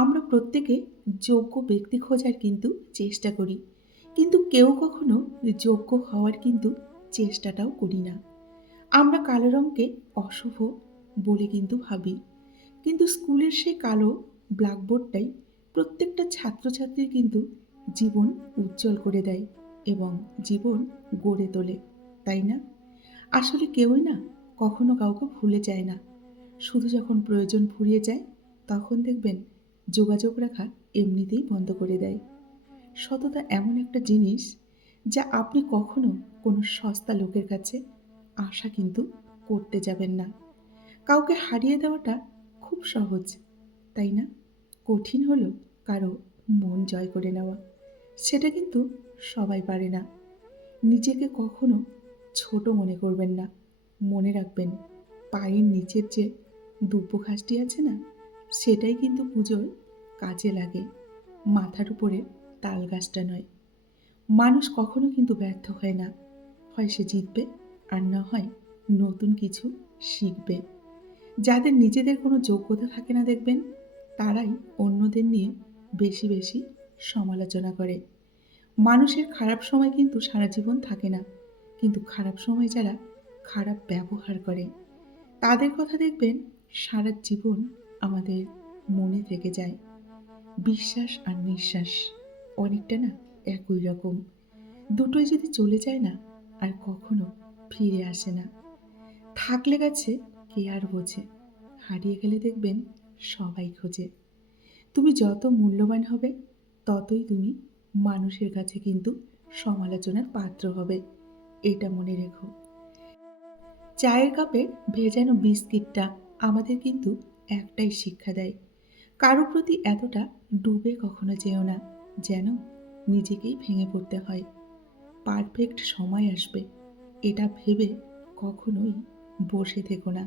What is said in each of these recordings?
আমরা প্রত্যেকে যোগ্য ব্যক্তি খোঁজার কিন্তু চেষ্টা করি, কিন্তু কেউ কখনো যোগ্য হওয়ার কিন্তু চেষ্টাটাও করি না। আমরা কালো রঙকে অশুভ বলে কিন্তু ভাবি, কিন্তু স্কুলের সেই কালো ব্ল্যাকবোর্ডটাই প্রত্যেকটা ছাত্রছাত্রীর কিন্তু জীবন উজ্জ্বল করে দেয় এবং জীবন গড়ে তোলে, তাই না? আসলে কেউই না কখনো কাউকে ভুলে যায় না। শুধু যখন প্রয়োজন ফুরিয়ে যায়, তখন দেখবেন যোগাযোগ রাখা এমনিতেই বন্ধ করে দেয়। সততা এমন একটা জিনিস যা আপনি কখনো কোনো সস্তা লোকের কাছে আশা কিন্তু করতে যাবেন না। কাউকে হারিয়ে দেওয়াটা খুব সহজ, তাই না? কঠিন হলো কারো মন জয় করে নেওয়া। সেটা কিন্তু সবাই পারে না। নিজেকে কখনো ছোট মনে করবেন না। মনে রাখবেন, পায়ের নিচের যে দুব্বো ঘাসটি আছে না, সেটাই কিন্তু পুজোয় কাজে লাগে, মাথার উপরে তাল গাছটা নয়। মানুষ কখনো কিন্তু ব্যর্থ হয় না। হয় সে জিতবে, আর না হয় নতুন কিছু শিখবে। যাদের নিজেদের কোনো যোগ্যতা থাকে না দেখবেন, তারাই অন্যদের নিয়ে বেশি বেশি সমালোচনা করে। মানুষের খারাপ সময় কিন্তু সারা জীবন থাকে না, কিন্তু খারাপ সময় যারা খারাপ ব্যবহার করে, তাদের কথা দেখবেন সারা জীবন আমাদের মনে থেকে যায়। বিশ্বাস আর নিঃশ্বাস অনেকটা না একই রকম। দুটোই যদি চলে যায় না, আর কখনো ফিরে আসে না। থাকলে গেছে কে আর বোঝে, হারিয়ে গেলে দেখবেন সবাই খোঁজে। তুমি যত মূল্যবান হবে, ততই তুমি মানুষের কাছে কিন্তু সমালোচনার পাত্র হবে। এটা মনে রেখো। চায়ের কাপে ভেজানো বিস্কিটটা আমাদের কিন্তু একটাই শিক্ষা দেয়, কারো প্রতি এতটা ডুবে কখনো যেও না যেন নিজেকেই ভেঙে পড়তে হয়। পারফেক্ট সময় আসবে, এটা ভেবে কখনোই বসে থেকো না।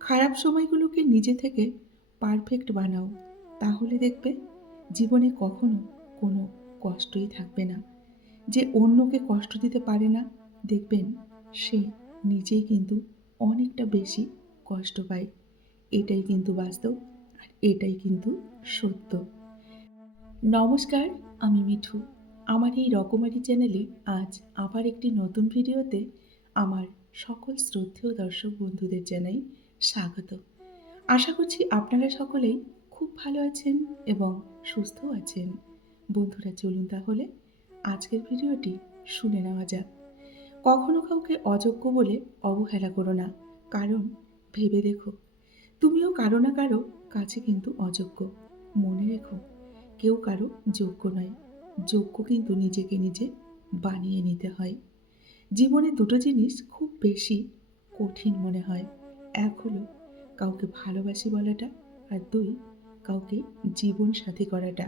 খারাপ সময়গুলোকে নিজে থেকে পারফেক্ট বানাও, তাহলে দেখবে জীবনে কখনো কোনো কষ্টই থাকবে না। যে অন্যকে কষ্ট দিতে পারে না, দেখবেন সে নিজেই কিন্তু অনেকটা বেশি কষ্ট পায়। এটাই কিন্তু বাস্তব, আর এটাই কিন্তু সত্য। নমস্কার, আমি মিঠু। আমার এই রকমারি চ্যানেলে আজ আবার একটি নতুন ভিডিওতে আমার সকল শ্রদ্ধেয় দর্শক বন্ধুদের জানাই স্বাগত। আশা করছি আপনারা সকলেই খুব ভালো আছেন এবং সুস্থ আছেন। বন্ধুরা, চলুন তাহলে আজকের ভিডিওটি শুনে নেওয়া যাক। কখনো কাউকে অযোগ্য বলে অবহেলা করো না, কারণ ভেবে দেখো, তুমিও কারো না কারো কাছে কিন্তু অযোগ্য। মনে রেখো, কেউ কারো যোগ্য নয়। যোগ্য কিন্তু নিজেকে নিজে বানিয়ে নিতে হয়। জীবনে দুটো জিনিস খুব বেশি কঠিন মনে হয়। এক হলো কাউকে ভালোবাসি বলাটা, আর দুই কাউকে জীবন সাথী করাটা।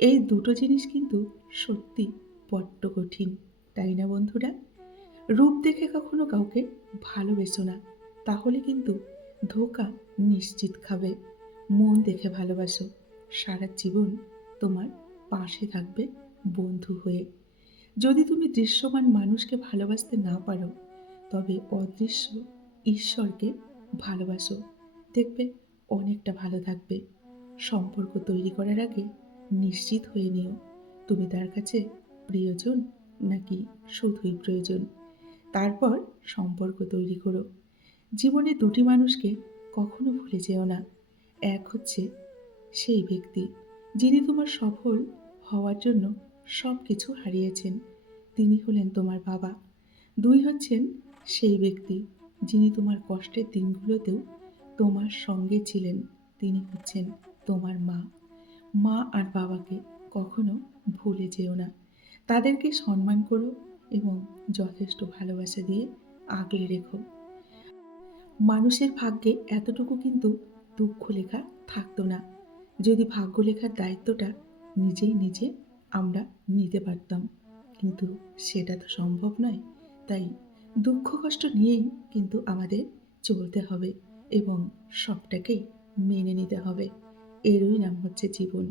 এই দুটো জিনিস কিন্তু সত্যি বড্ড কঠিন, তাই না বন্ধুরা? রূপ দেখে কখনো কাউকে ভালোবেসো না, তাহলে কিন্তু ধোঁকা নিশ্চিত খাবে। মন দেখে ভালোবাসো, সারা জীবন তোমার পাশে থাকবে বন্ধু হয়ে। যদি তুমি দৃশ্যমান মানুষকে ভালোবাসতে না পারো, তবে অদৃশ্য ঈশ্বরকে ভালোবাসো, দেখবে অনেকটা ভালো থাকবে। সম্পর্ক তৈরি করার আগে নিশ্চিত হয়ে নিও, তুমি তার কাছে প্রিয়জন নাকি শুধুই প্রয়োজন। তারপর সম্পর্ক তৈরি করো। জীবনে দুটি মানুষকে কখনো ভুলে যেও না। এক হচ্ছে সেই ব্যক্তি যিনি তোমার সফল হওয়ার জন্য সব কিছু হারিয়েছেন, তিনি হলেন তোমার বাবা। দুই হচ্ছেন সেই ব্যক্তি যিনি তোমার কষ্টের দিনগুলোতেও তোমার সঙ্গে ছিলেন, তিনি হচ্ছেন তোমার মা। মা আর বাবাকে কখনো ভুলে যেও না। তাদেরকে সম্মান করো এবং যথেষ্ট ভালোবাসা দিয়ে আগলে রেখো। মানুষের ভাগ্যে এতটুকু কিন্তু দুঃখ লেখা থাকতো না, যদি ভাগ্য লেখার দায়িত্বটা নিজে আমরা নিতে পারতাম, কিন্তু সেটা তো সম্ভব নয়। তাই দুঃখ কষ্ট নিয়েই কিন্তু আমাদের চলতে হবে এবং সবটাকেই মেনে নিতে হবে। এরই নাম হচ্ছে জীবন।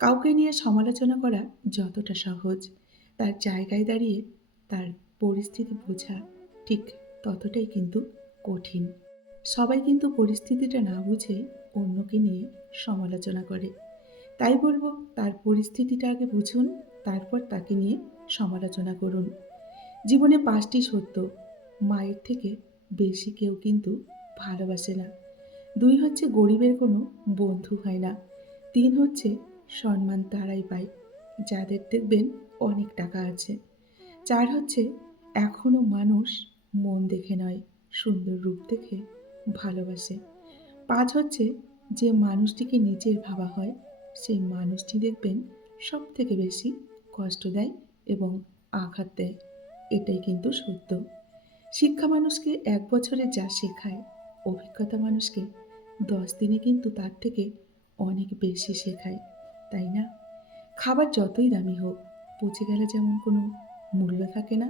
কাউকে নিয়ে সমালোচনা করা যতটা সহজ, তার জায়গায় দাঁড়িয়ে তার পরিস্থিতি বোঝা ঠিক ততটাই কিন্তু কঠিন। সবাই কিন্তু পরিস্থিতিটা না বুঝে অন্যকে নিয়ে সমালোচনা করে। তাই বলবো তার পরিস্থিতিটা আগে বুঝুন, তারপর তাকে নিয়ে সমালোচনা করুন। জীবনে ৫টি সত্য, মায়ের থেকে বেশি কেউ কিন্তু ভালোবাসে না। ২ হচ্ছে গরিবের কোনো বন্ধু হয় না। ৩ হচ্ছে সম্মান তারাই পায় যাদের দেখবেন অনেক টাকা আছে। ৪ হচ্ছে এখনো মানুষ মন দেখে নয়, সুন্দর রূপ দেখে ভালোবাসে। ৫ হচ্ছে যে মানুষটিকে নিজের ভাবা হয়, সেই মানুষটি দেখবেন সবথেকে বেশি কষ্ট দেয় এবং আঘাত দেয়। এটাই কিন্তু সত্য। শিক্ষা মানুষকে ১ বছরে যা শেখায়, অভিজ্ঞতা মানুষকে ১০ দিনে কিন্তু তার থেকে অনেক বেশি শেখায়। তাই না? খাবার যতই দামি হোক, পচে গেলে যেমন কোনো মূল্য থাকে না,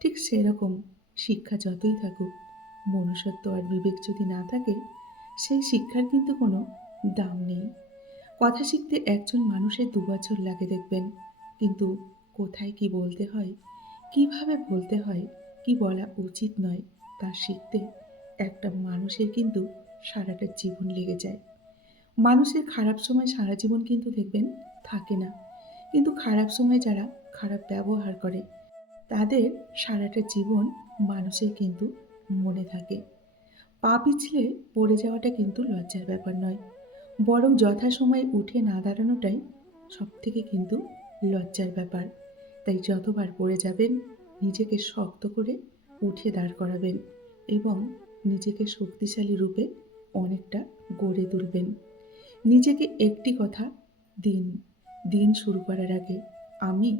ঠিক সেরকম শিক্ষা যতই থাকুক, মনুষ্যত্ব আর বিবেক যদি না থাকে, সেই শিক্ষার কিন্তু কোনো দাম নেই। কথা শিখতে একজন মানুষের ২ বছর লাগে দেখবেন। কিন্তু কোথায় কি বলতে হয়, কিভাবে বলতে হয়, কি বলা উচিত নয়, তা শিখতে একটা মানুষের কিন্তু সারাটা জীবন লেগে যায়। মানুষের খারাপ সময় সারা জীবন কিন্তু দেখবেন থাকে না। কিন্তু খারাপ সময় যারা খারাপ ব্যবহার করে, তাদের সারাটা জীবন মানুষের কিন্তু মনে থাকে। পা পিছলে পড়ে যাওয়াটা কিন্তু লজ্জার ব্যাপার নয়। বরং যথাসময়ে উঠে না দাঁড়ানোটাই সবথেকে কিন্তু লজ্জার ব্যাপার। তাই যতবার পড়ে যাবেন, নিজেকে শক্ত করে উঠে দাঁড় করাবেন এবং নিজেকে শক্তিশালী রূপে অনেকটা গড়ে তুলবেন। নিজেকে একটি কথা দিন, দিন শুরু করার আগে, আমি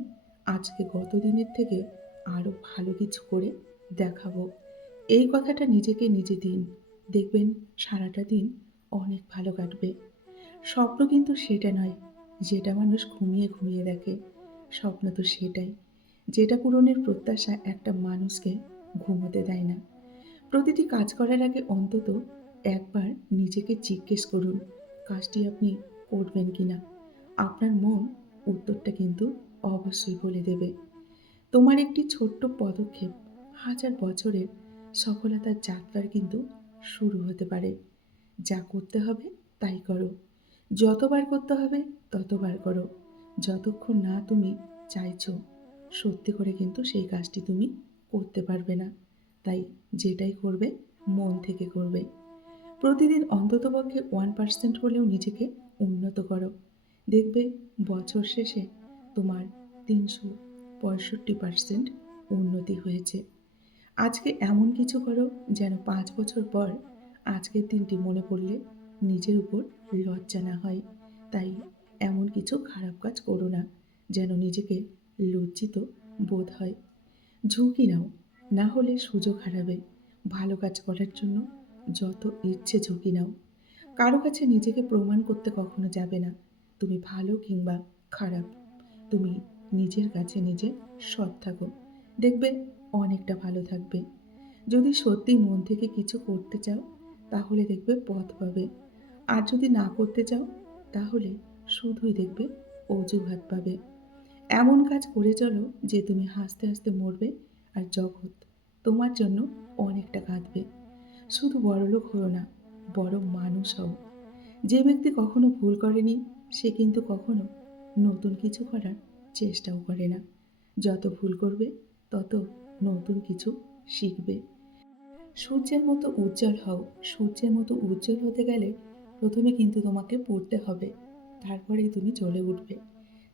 আজকে গত দিনের থেকে আরো ভালো কিছু করে দেখাবো। এই কথাটা নিজেকে নিজে দিন। দেখবেন সারাটা দিন অনেক ভালো কাটবে। স্বপ্ন কিন্তু সেটা নয়, যেটা মানুষ ঘুমিয়ে, ঘুমিয়ে দেখে। স্বপ্ন তো সেটাই, যেটা পূরণের প্রত্যাশা একটা মানুষকে ঘুমোতে দেয় না। প্রতিটি কাজ করার আগে অন্তত একবার নিজেকে জিজ্ঞেস করুন, কাজটি আপনি করবেন কিনা। আপনার মন উত্তরটা কিন্তু অবশ্যই বলে দেবে। তোমার একটি ছোট্ট পদক্ষেপ হাজার বছরের সফলতার যাত্রার কিন্তু শুরু হতে পারে। যা করতে হবে তাই করো। যতবার করতে হবে ততবার করো। যতক্ষণ না তুমি চাইছো, সত্যি করে কিন্তু সেই কাজটি তুমি করতে পারবে না। তাই যেটাই করবে মন থেকে করবে। প্রতিদিন অন্ততপক্ষে 1% হলেও নিজেকে উন্নত করো। দেখবে বছর শেষে তোমার ৩৬৫% উন্নতি হয়েছে। আজকে এমন কিছু করো যেন ৫ বছর পর আজকের দিনটি মনে পড়লে নিজের উপর লজ্জা না হয়। তাই এমন কিছু খারাপ কাজ করো না যেন নিজেকে লজ্জিত বোধ হয়। ঝুঁকি নাও, না হলে সুযোগ হারাবে। ভালো কাজ করার জন্য যত ইচ্ছে ঝুঁকি নাও। কারো কাছে নিজেকে প্রমাণ করতে কখনো যাবে না তুমি ভালো কিংবা খারাপ। তুমি নিজের কাছে নিজে সৎ থাকো, দেখবে অনেকটা ভালো থাকবে। যদি সত্যি মন থেকে কিছু করতে চাও, তাহলে দেখবে পথ পাবে। আর যদি না করতে চাও, তাহলে শুধুই দেখবে অজুহাত পাবে। এমন কাজ করে চলো যে তুমি হাসতে হাসতে মরবে আর জগৎ তোমার জন্য অনেকটা কাঁদবে। শুধু বড়লোক হও না, বড় মানুষ হও। যে ব্যক্তি কখনো ভুল করেনি, সে কিন্তু কখনো নতুন কিছু করার চেষ্টাও করে না। যত ভুল করবে, তত নতুন কিছু শিখবে। সূর্যের মতো উজ্জ্বল হও। সূর্যের মতো উজ্জ্বল হতে গেলে প্রথমে কিন্তু তোমাকে পড়তে হবে, তারপরেই তুমি জ্বলে উঠবে।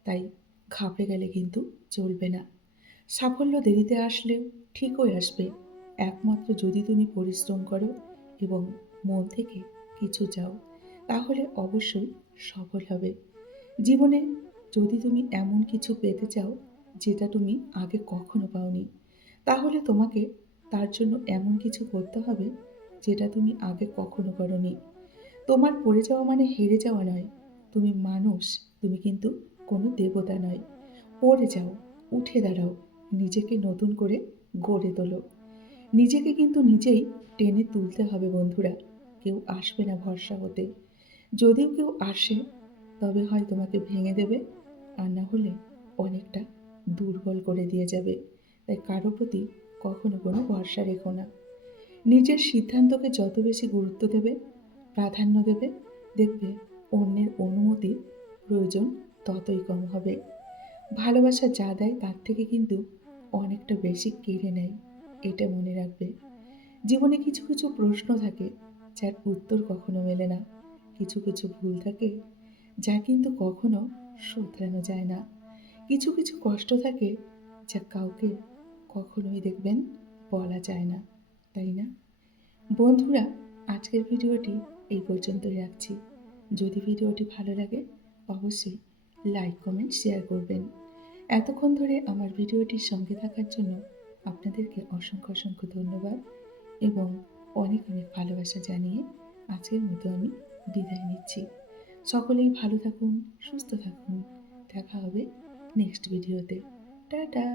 তাই ঘাবড়ে গেলে কিন্তু চলবে না। সাফল্য দেরিতে আসলেও ঠিকই আসবে, একমাত্র যদি তুমি পরিশ্রম করো এবং মন থেকে কিছু চাও, তাহলে অবশ্যই সফল হবে। জীবনে যদি তুমি এমন কিছু পেতে চাও যেটা তুমি আগে কখনো পাওনি, তাহলে তোমাকে তার জন্য এমন কিছু করতে হবে যেটা তুমি আগে কখনো করনি। তোমার পড়ে যাওয়া মানে হেরে যাওয়া নয়। তুমি মানুষ, তুমি কিন্তু কোনো দেবতা নয়। পড়ে যাও, উঠে দাঁড়াও, নিজেকে নতুন করে গড়ে তোলো। নিজেকে কিন্তু নিজেই টেনে তুলতে হবে বন্ধুরা। কেউ আসবে না ভরসা হতে। যদিও কেউ আসে, তবে হয় তোমাকে ভেঙে দেবে, আর না হলে অনেকটা দুর্বল করে দিয়ে যাবে। তাই কারো প্রতি কখনো কোনো ভরসা রেখো না। নিজের সিদ্ধান্তকে যত বেশি গুরুত্ব দেবে, প্রাধান্য দেবে, দেখবে অন্যের অনুমতির প্রয়োজন ততই কম হবে। ভালোবাসা যা দেয় তার থেকে কিন্তু অনেকটা বেশি কেড়ে নেয়, এটা মনে রাখবে। জীবনে কিছু কিছু প্রশ্ন থাকে যার উত্তর কখনো মেলে না, কিছু কিছু ভুল থাকে যা কিন্তু কখনো শোধরানো যায় না, কিছু কিছু কষ্ট থাকে যা কাউকে কখনোই দেখবেন বলা যায় না, তাই না? বন্ধুরা, আজকের ভিডিওটি এই পর্যন্তই রাখছি। যদি ভিডিওটি ভালো লাগে অবশ্যই লাইক কমেন্ট শেয়ার করবেন। এতক্ষণ ধরে আমার ভিডিওটির সঙ্গে থাকার জন্য আপনাদেরকে অসংখ্য অসংখ্য ধন্যবাদ এবং অনেক অনেক ভালোবাসা জানিয়ে আজকের মতো আমি বিদায় নিচ্ছি। সকলেই ভালো থাকুন, সুস্থ থাকুন। দেখা হবে নেক্সট ভিডিওতে। টাটা।